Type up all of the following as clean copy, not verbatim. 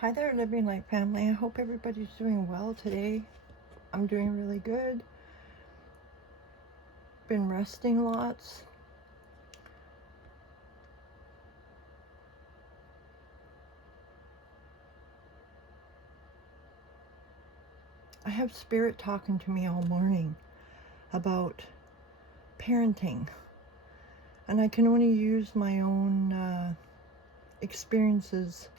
Hi there, Living Light family. I hope everybody's doing well today. I'm doing really good. Been resting lots. I have spirit talking to me all morning about parenting, and I can only use my own experiences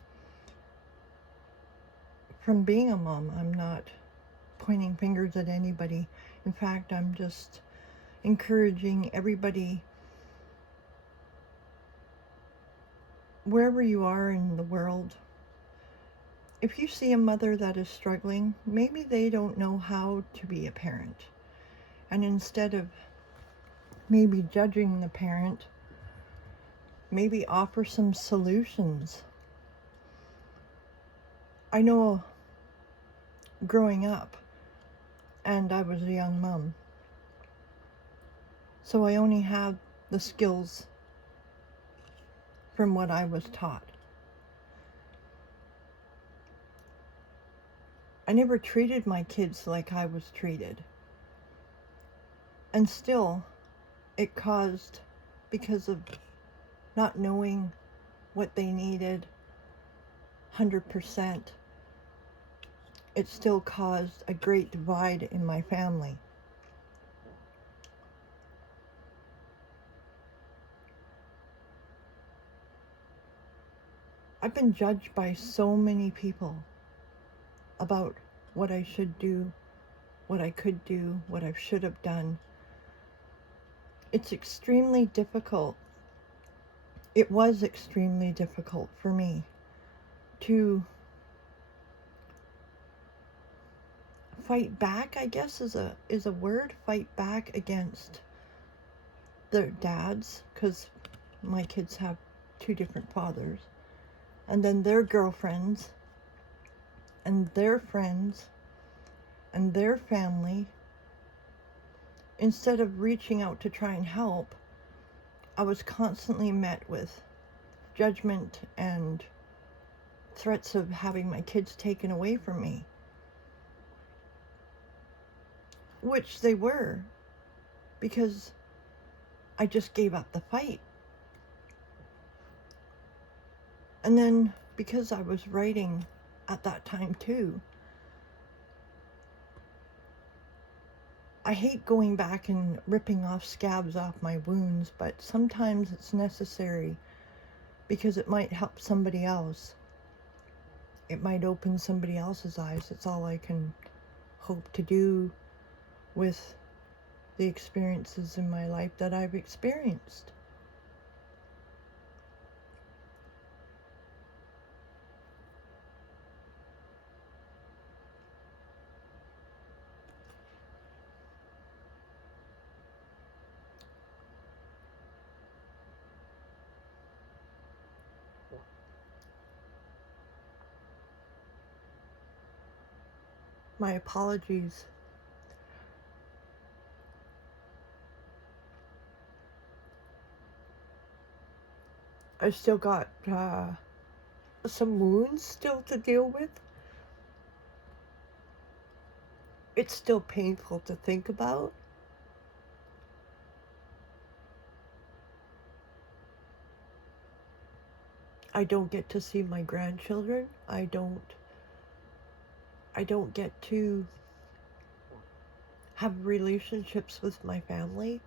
from being a mom. I'm not pointing fingers at anybody. In fact, I'm just encouraging everybody, wherever you are in the world, if you see a mother that is struggling, maybe they don't know how to be a parent. And instead of maybe judging the parent, maybe offer some solutions. I know growing up, and I was a young mom, so I only have the skills from what I was taught. I never treated my kids like I was treated. And still, it caused, because of not knowing what they needed 100%, it still caused a great divide in my family. I've been judged by so many people about what I should do, what I could do, what I should have done. It's extremely difficult. It was extremely difficult for me to fight back, I guess is a word, fight back against their dads, because my kids have two different fathers, and then their girlfriends and their friends and their family. Instead of reaching out to try and help, I was constantly met with judgment and threats of having my kids taken away from me, which they were, because I just gave up the fight. And then, because I was writing at that time too, I hate going back and ripping off scabs off my wounds, but sometimes it's necessary because it might help somebody else. It might open somebody else's eyes. It's all I can hope to do with the experiences in my life that I've experienced. My apologies. I've still got some wounds still to deal with. It's still painful to think about. I don't get to see my grandchildren. I don't get to have relationships with my family.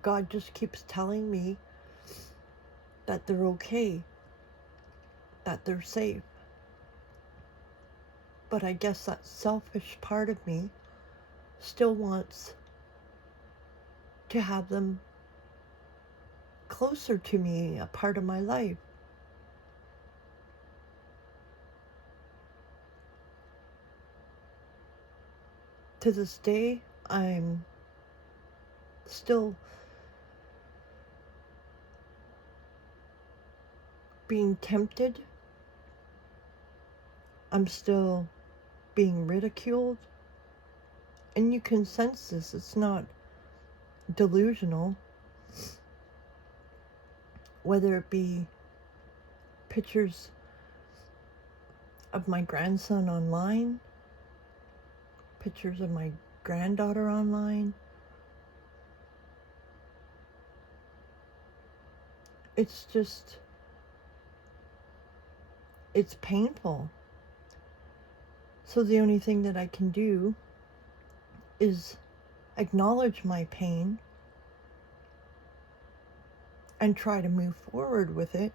God just keeps telling me that they're okay, that they're safe. But I guess that selfish part of me still wants to have them closer to me, a part of my life. To this day, I'm still being tempted. I'm still being ridiculed. And you can sense this. It's not delusional. whether it be pictures of my grandson online, pictures of my granddaughter online. It's just, it's painful. So the only thing that I can do is acknowledge my pain and try to move forward with it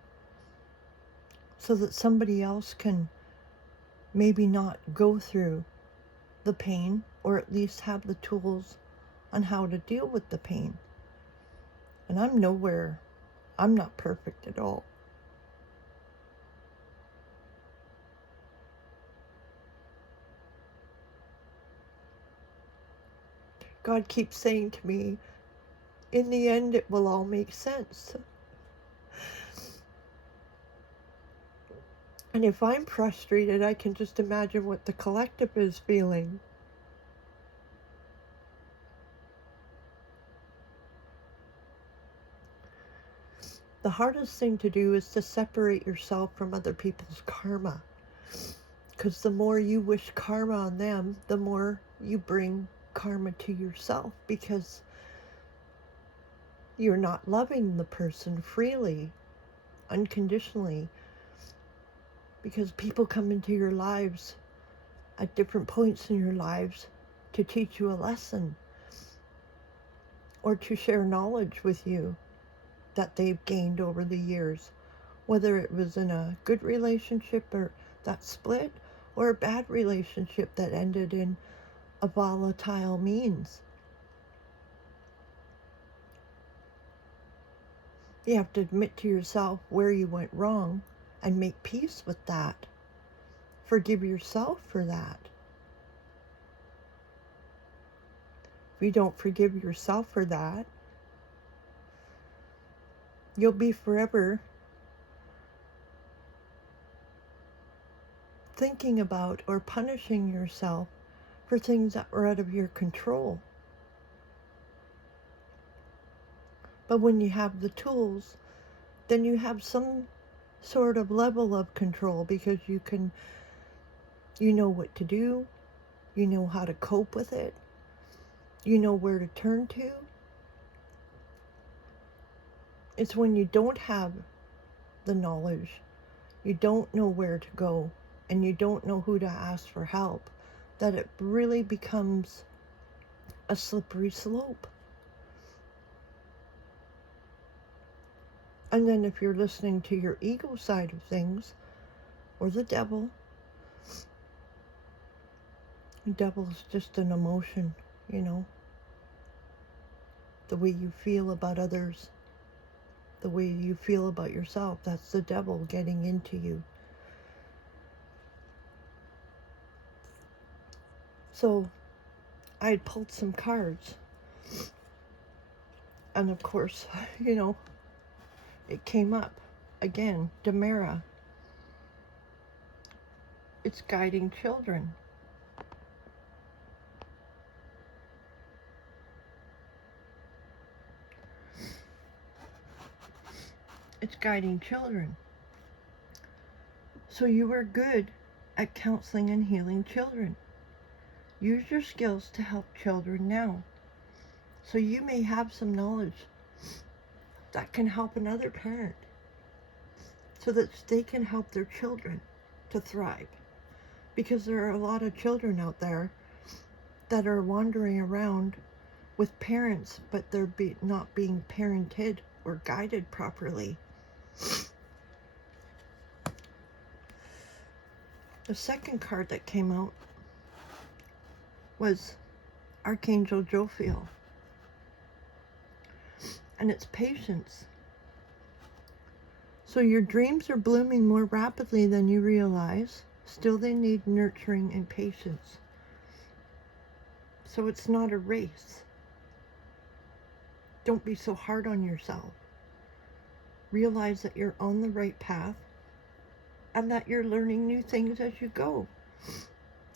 so that somebody else can maybe not go through the pain, or at least have the tools on how to deal with the pain. And I'm not perfect at all. God keeps saying to me, in the end, it will all make sense. And if I'm frustrated, I can just imagine what the collective is feeling. The hardest thing to do is to separate yourself from other people's karma. Because the more you wish karma on them, the more you bring karma to yourself, because you're not loving the person freely, unconditionally. Because people come into your lives at different points in your lives to teach you a lesson or to share knowledge with you that they've gained over the years, whether it was in a good relationship or that split, or a bad relationship that ended in a volatile means. You have to admit to yourself where you went wrong and make peace with that. Forgive yourself for that. If you don't forgive yourself for that, you'll be forever thinking about or punishing yourself for things that were out of your control. But when you have the tools, then you have some sort of level of control, because you know what to do, you know how to cope with it, you know where to turn to. It's when you don't have the knowledge, you don't know where to go, and you don't know who to ask for help, that it really becomes a slippery slope. And then if you're listening to your ego side of things, or the devil is just an emotion, the way you feel about others, the way you feel about yourself, that's the devil getting into you. So I had pulled some cards, and of course, it came up again, Demera. It's guiding children. It's guiding children. So you are good at counseling and healing children. Use your skills to help children now. So you may have some knowledge that can help another parent, so that they can help their children to thrive. Because there are a lot of children out there that are wandering around with parents, but they're not being parented or guided properly. The second card that came out was Archangel Jophiel, and it's patience. So your dreams are blooming more rapidly than you realize. Still, they need nurturing and patience. So it's not a race. Don't be so hard on yourself. Realize that you're on the right path and that you're learning new things as you go.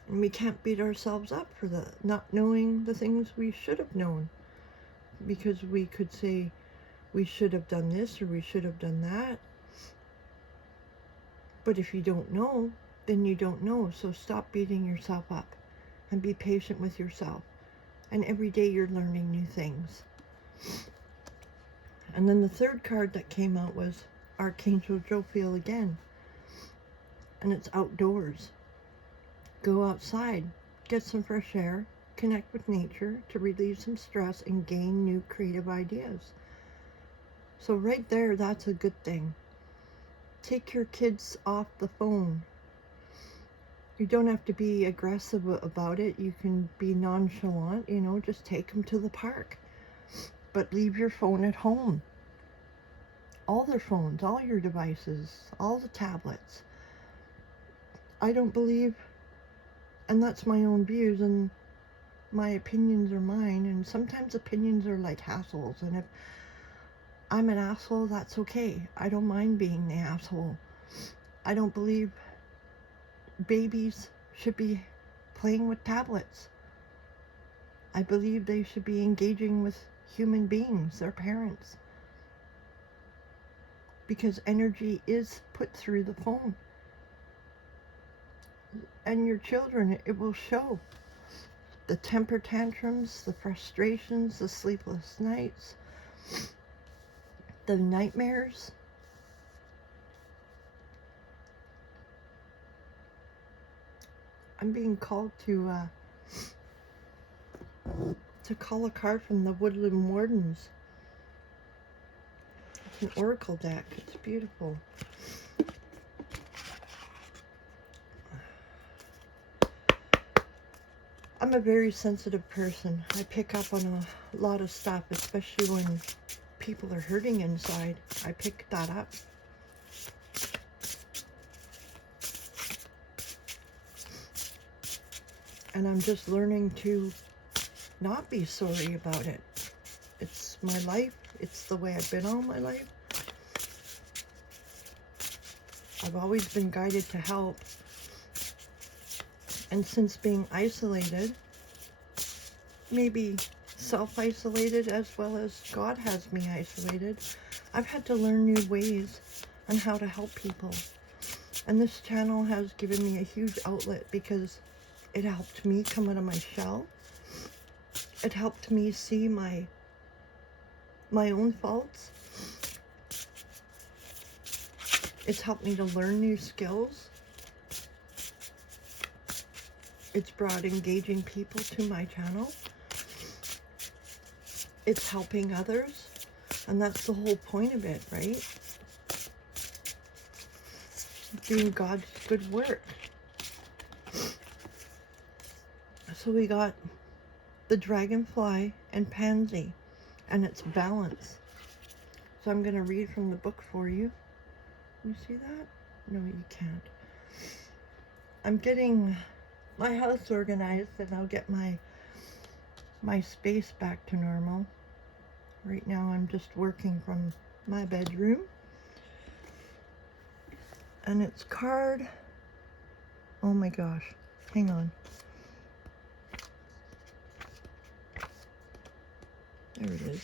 And we can't beat ourselves up for not knowing the things we should have known, because we could say, we should have done this or we should have done that. But if you don't know, then you don't know. So stop beating yourself up and be patient with yourself. And every day you're learning new things. And then the third card that came out was Archangel Jophiel again. And it's outdoors. Go outside, get some fresh air, connect with nature to relieve some stress and gain new creative ideas. So right there, that's a good thing. Take your kids off the phone. You don't have to be aggressive about it. You can be nonchalant, just take them to the park. But leave your phone at home. All their phones, all your devices, all the tablets. I don't believe, and that's my own views, and my opinions are mine, and sometimes opinions are like hassles, and if I'm an asshole, that's okay. I don't mind being the asshole. I don't believe babies should be playing with tablets. I believe they should be engaging with human beings, their parents. Because energy is put through the phone. And your children, it will show. The temper tantrums, the frustrations, the sleepless nights, the nightmares. I'm being called to call a card from the Woodland Wardens. It's an oracle deck. It's beautiful. I'm a very sensitive person. I pick up on a lot of stuff, especially when people are hurting inside. I pick that up. And I'm just learning to not be sorry about it. It's my life. It's the way I've been all my life. I've always been guided to help. And since being isolated, maybe self-isolated as well as God has me isolated, I've had to learn new ways on how to help people. And this channel has given me a huge outlet because it helped me come out of my shell. It helped me see my own faults. It's helped me to learn new skills. It's brought engaging people to my channel. It's helping others. And that's the whole point of it, right? Doing God's good work. So we got the dragonfly and pansy, and it's balance. So I'm going to read from the book for you. You see that? No, you can't. I'm getting my house organized, and I'll get my space back to normal. Right now I'm just working from my bedroom. And it's card, oh my gosh, hang on. There it is.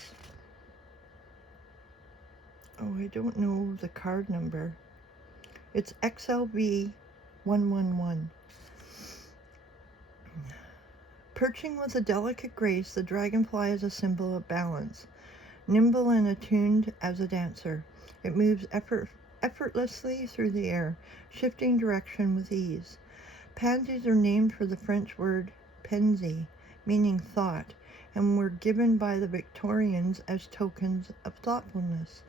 Oh, I don't know the card number. It's XLV 111. Perching with a delicate grace, the dragonfly is a symbol of balance. Nimble and attuned as a dancer, it moves effortlessly through the air, shifting direction with ease. Pansies are named for the French word pensée, meaning thought, and were given by the Victorians as tokens of thoughtfulness.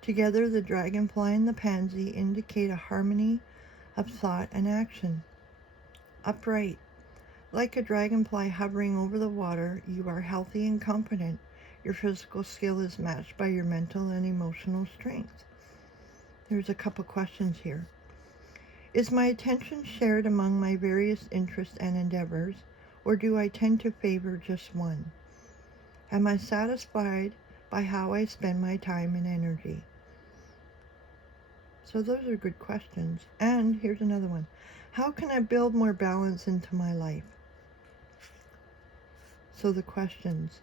Together, the dragonfly and the pansy indicate a harmony of thought and action. Upright. Like a dragonfly hovering over the water, you are healthy and confident. Your physical skill is matched by your mental and emotional strength. There's a couple questions here. Is my attention shared among my various interests and endeavors, or do I tend to favor just one? Am I satisfied by how I spend my time and energy? So those are good questions. And here's another one. How can I build more balance into my life? So the questions.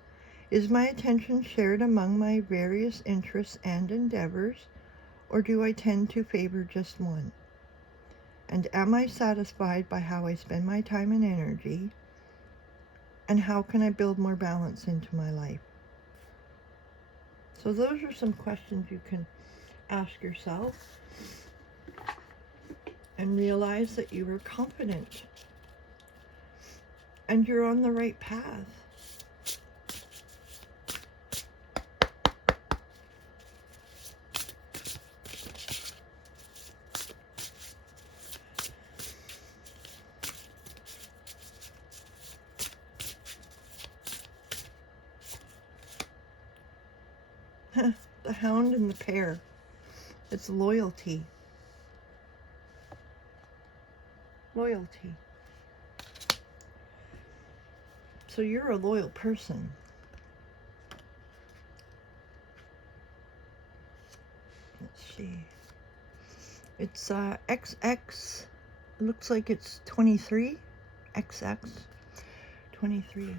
Is my attention shared among my various interests and endeavors, or do I tend to favor just one? And am I satisfied by how I spend my time and energy? And how can I build more balance into my life? So those are some questions you can ask yourself and realize that you are confident and you're on the right path. The hound and the pear. It's loyalty. Loyalty. So you're a loyal person. Let's see. It's XX. It looks like it's 23. XX. 23.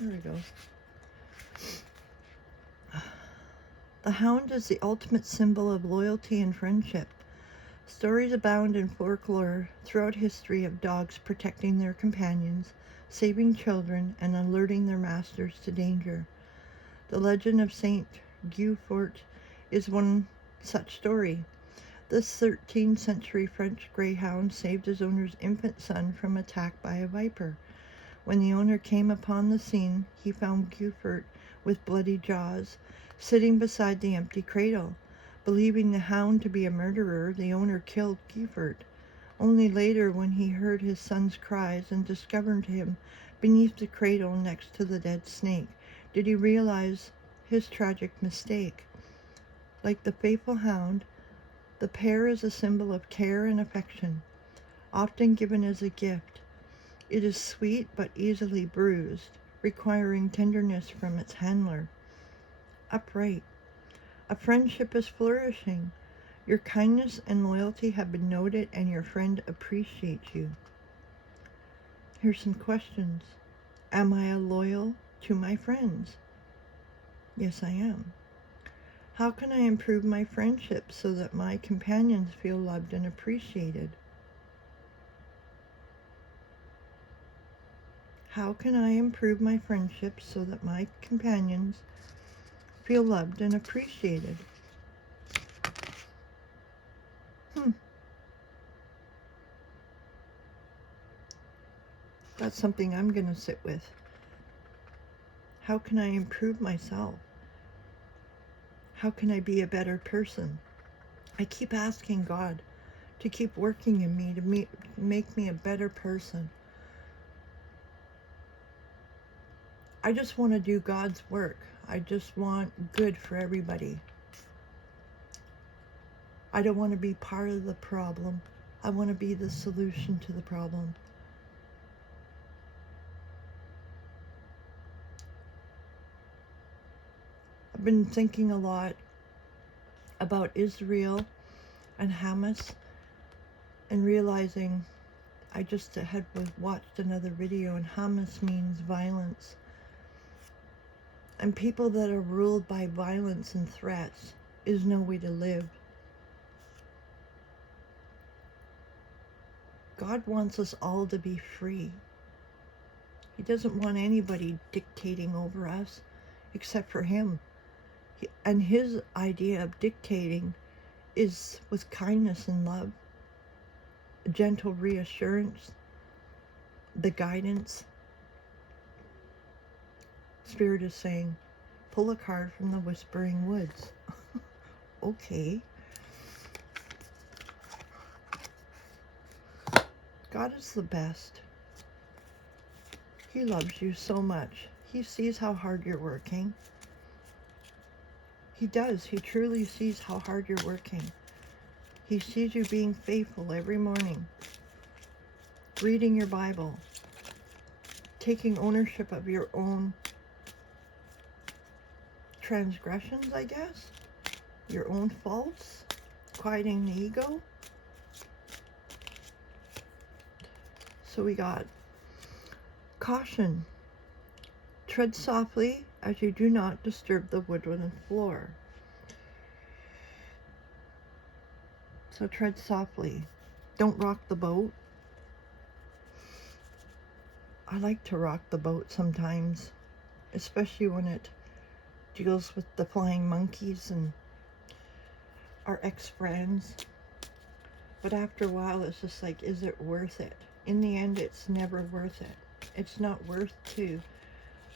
There we go. The hound is the ultimate symbol of loyalty and friendship. Stories abound in folklore throughout history of dogs protecting their companions, saving children, and alerting their masters to danger. The legend of Saint Guilfort is one such story. This 13th century French greyhound saved his owner's infant son from attack by a viper. When the owner came upon the scene, he found Guilfort with bloody jaws, sitting beside the empty cradle. Believing the hound to be a murderer, the owner killed Guilfort. Only later, when he heard his son's cries and discovered him beneath the cradle next to the dead snake, did he realize his tragic mistake. Like the faithful hound, the pear is a symbol of care and affection, often given as a gift. It is sweet but easily bruised, requiring tenderness from its handler. Upright. A friendship is flourishing. Your kindness and loyalty have been noted and your friend appreciates you. Here's some questions. Am I loyal to my friends? Yes, I am. How can I improve my friendship so that my companions feel loved and appreciated? How can I improve my friendship so that my companions feel loved and appreciated? That's something I'm going to sit with. How can I improve myself? How can I be a better person? I keep asking God to keep working in me, to make me a better person. I just want to do God's work. I just want good for everybody. I don't want to be part of the problem. I want to be the solution to the problem. I've been thinking a lot about Israel and Hamas and realizing I just had watched another video, and Hamas means violence. And people that are ruled by violence and threats is no way to live. God wants us all to be free. He doesn't want anybody dictating over us except for him. And his idea of dictating is with kindness and love, gentle reassurance, the guidance. Spirit is saying, pull a card from the Whispering Woods. Okay. God is the best. He loves you so much. He sees how hard you're working. He does. He truly sees how hard you're working. He sees you being faithful every morning. reading your Bible, taking ownership of your own transgressions, I guess, your own faults, quieting the ego. So we got caution. Tread softly as you do not disturb the woodland floor. So tread softly. Don't rock the boat. I like to rock the boat sometimes, especially when it deals with the flying monkeys and our ex-friends. But after a while, it's just like, is it worth it? In the end, it's never worth it. It's not worth to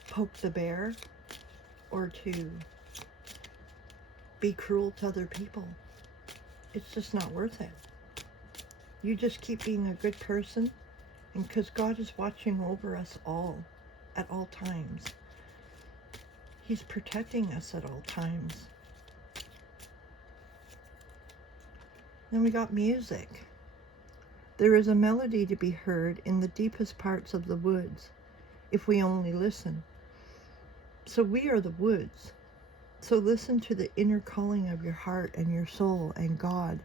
poke the bear or to be cruel to other people. It's just not worth it. You just keep being a good person, and because God is watching over us all at all times. He's protecting us at all times. Then we got music. There is a melody to be heard in the deepest parts of the woods, if we only listen. So we are the woods. So listen to the inner calling of your heart and your soul and God,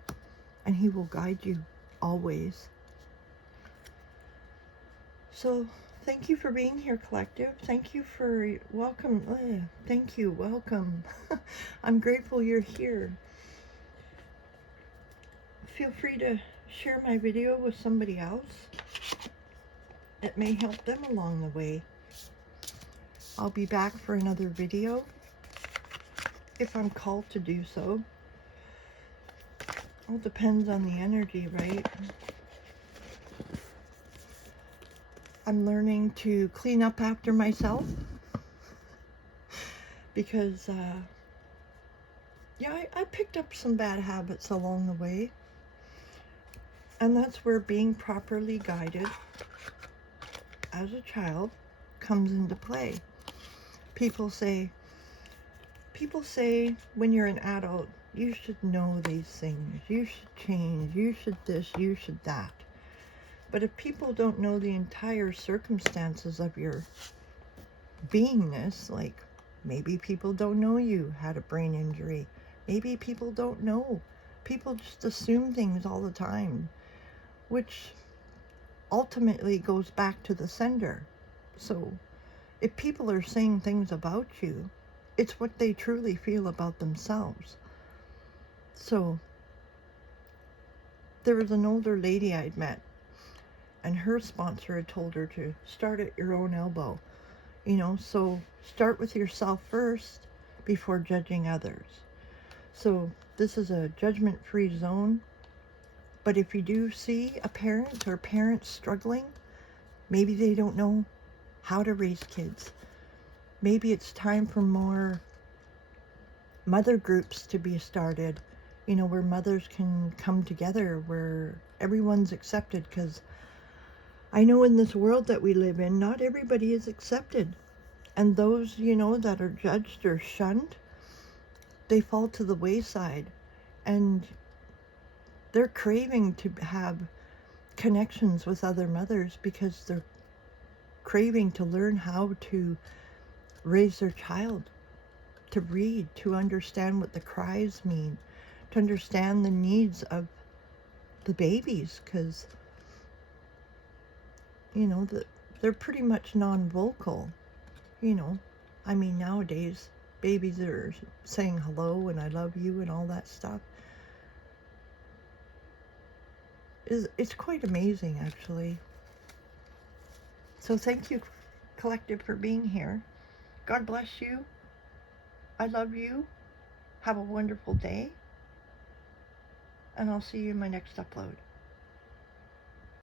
and He will guide you always. So thank you for being here, collective. Thank you for welcome. Thank you, welcome. I'm grateful you're here. Feel free to share my video with somebody else. It may help them along the way. I'll be back for another video if I'm called to do so. All depends on the energy, right? I'm learning to clean up after myself because, yeah, I picked up some bad habits along the way. And that's where being properly guided as a child comes into play. People say when you're an adult, you should know these things. You should change. You should this. You should that. But if people don't know the entire circumstances of your beingness, like maybe people don't know you had a brain injury. Maybe people don't know. People just assume things all the time, which ultimately goes back to the sender. So if people are saying things about you, it's what they truly feel about themselves. So there was an older lady I'd met, and her sponsor had told her to start at your own elbow. You know, so start with yourself first before judging others. So this is a judgment-free zone. But if you do see a parent or parents struggling, maybe they don't know how to raise kids. Maybe it's time for more mother groups to be started, you know, where mothers can come together, where everyone's accepted, because I know in this world that we live in, not everybody is accepted. And those, you know, that are judged or shunned, they fall to the wayside. And they're craving to have connections with other mothers because they're craving to learn how to raise their child, to read, to understand what the cries mean, to understand the needs of the babies, because, you know, they're pretty much non-vocal, you know. I mean, nowadays, babies are saying hello and I love you and all that stuff. It's quite amazing, actually. So thank you, collective, for being here. God bless you. I love you. Have a wonderful day. And I'll see you in my next upload.